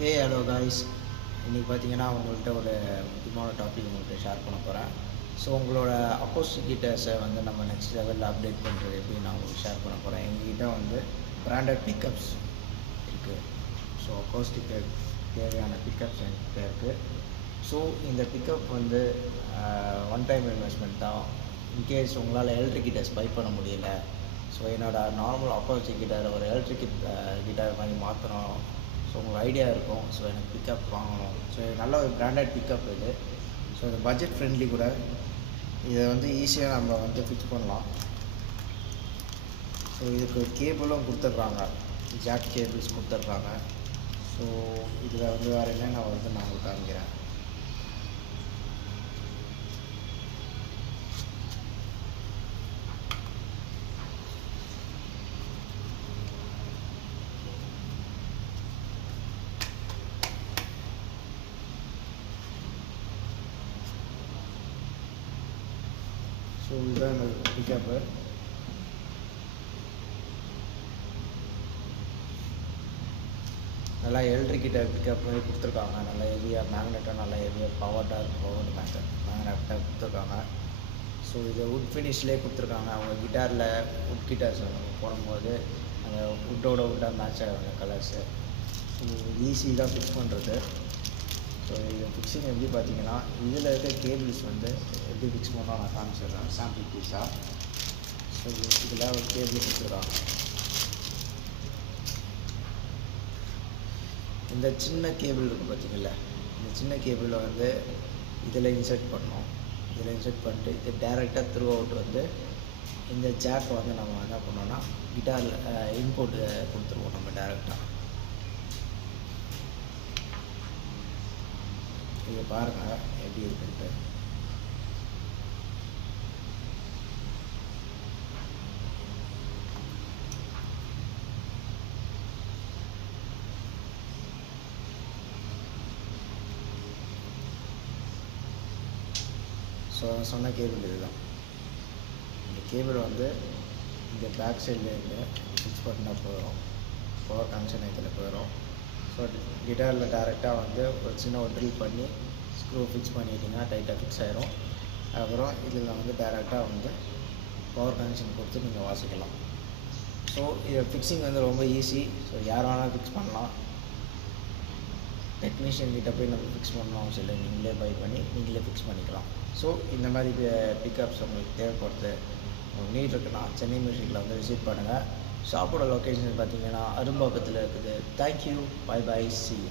Hello guys, இன்றைக்கி பார்த்தீங்கன்னா உங்கள்கிட்ட ஒரு முக்கியமான டாபிக் உங்கள்கிட்ட ஷேர் பண்ண போகிறேன். ஸோ உங்களோட அக்கோஸ்டிக் கிட்டார்ஸை வந்து நம்ம நெக்ஸ்ட் லெவலில் அப்டேட் பண்ணுறது எப்படி நான் உங்களுக்கு ஷேர் பண்ண போகிறேன். எங்ககிட்ட வந்து பிராண்டட் பிக்கப்ஸ் இருக்குது. ஸோ அக்கோஸ்டிக்கு தேவையான பிக்கப்ஸ் என்கிட்ட இருக்குது. ஸோ இந்த பிக்கப் வந்து ஒன் டைம் இன்வெஸ்ட்மெண்ட் தான். இன்கேஸ் உங்களால் எலக்ட்ரிக் கிட்டார்ஸ் பை பண்ண முடியல, ஸோ என்னோடய நார்மல் அக்கோஸ்டிக் கிட்டாரை ஒரு எலக்ட்ரிக் கிட்டார் மாதிரி மாற்றணும். ஸோ உங்களுக்கு ஐடியா இருக்கும், ஸோ எனக்கு பிக்கப் வாங்கணும். ஸோ நல்ல ஒரு பிராண்டட் பிக்கப் இது. ஸோ இது பட்ஜெட் ஃப்ரெண்ட்லி கூட. இதை வந்து ஈஸியாக நம்ம வந்து ஃபிக்ஸ் பண்ணலாம். ஸோ இதுக்கு கேபிளும் கொடுத்துட்றாங்க, ஜாக் கேபிள்ஸ் கொடுத்துட்றாங்க. ஸோ இதில் வந்து வேறு என்னென்ன வந்து நான் உங்களுக்கு காமிக்கிறேன். ஸோ இதுதான் இந்த பிக்கப்பு. நல்லா எலக்ட்ரிக் கிட்டார் பிக்கப் மாதிரி கொடுத்துருக்காங்க. நல்லா ஹெவியாக மேக்னெட்டாக, நல்லா ஹெவியாக பவர்டாக இருக்கும். பவர் மேக்னெட்டாக கொடுத்துருக்காங்க. ஸோ இதை வுட் ஃபினிஷ்லேயே கொடுத்துருக்காங்க. அவங்க கிட்டாரில் வுட் கிட்டார்ஸ் போடும்போது அந்த வுட்டாக மேட்ச் ஆகிற கலர்ஸு. ஈஸி தான் ஃபிக்ஸ் பண்ணுறது. ஸோ இது ஃபிக்ஸிங் எப்படி பார்த்தீங்கன்னா, இதில் இருக்க கேபிள்ஸ் வந்து எப்படி ஃபிக்ஸ் பண்ணால் நான் காமிச்சிடுறேன் சாம்பிள் பீஸாக. ஸோ இதில் ஒரு கேபிள் கொடுத்துருக்காங்க. இந்த சின்ன கேபிள் இருக்குது பார்த்தீங்களா, இந்த சின்ன கேபிளில் வந்து இதில் இன்சர்ட் பண்ணோம். இதில் இன்சர்ட் பண்ணிட்டு இது டேரெக்டாக த்ரூ அவுட் வந்து இந்த ஜாக்கை வந்து நம்ம என்ன பண்ணோன்னா கிட்டாரில் இன்புட் கொடுத்துருவோம் நம்ம டேரெக்டாக. இதை பாருங்கள் எப்படி இருக்குன்ட்டு. ஸோ சொன்ன கேபிள் இதுதான். இந்த கேபிள் வந்து இந்த பேக் சைட்லேருந்து ஃபிக்ஸ் பண்ணால் போயிடும். பவர் கனெக்ஷன் இதில் போயிடும். ஸோ கிட்டாரில் டேரெக்டாக வந்து ஒரு சின்ன ஒரு ட்ரில் பண்ணி ஸ்க்ரூ ஃபிக்ஸ் பண்ணிட்டிங்கன்னா டைட்டாக ஃபிக்ஸ் ஆகிரும். அப்புறம் இதில் வந்து டேரெக்டாக வந்து பவர் கனெக்ஷன் கொடுத்து நீங்கள் வாசிக்கலாம். ஸோ இதை ஃபிக்ஸிங் வந்து ரொம்ப ஈஸி. ஸோ யார் வேணாலும் ஃபிக்ஸ் பண்ணலாம். டெக்னீஷியன் கிட்ட போய் நம்ம ஃபிக்ஸ் பண்ணணும் அவசியம் இல்லை, நீங்களே பை பண்ணி நீங்களே ஃபிக்ஸ் பண்ணிக்கலாம். ஸோ இந்த மாதிரி பிக்கப்ஸ் உங்களுக்கு தேவைப்படுது, உங்களுக்கு நீட் இருக்குன்னா சென்னை மியூசிக்கில் வந்து விசிட் பண்ணுங்கள். ஷாப்போட லொக்கேஷன் பார்த்தீங்கன்னா அரும்பாக்கத்தில் இருக்குது. Thank you, bye bye, see you.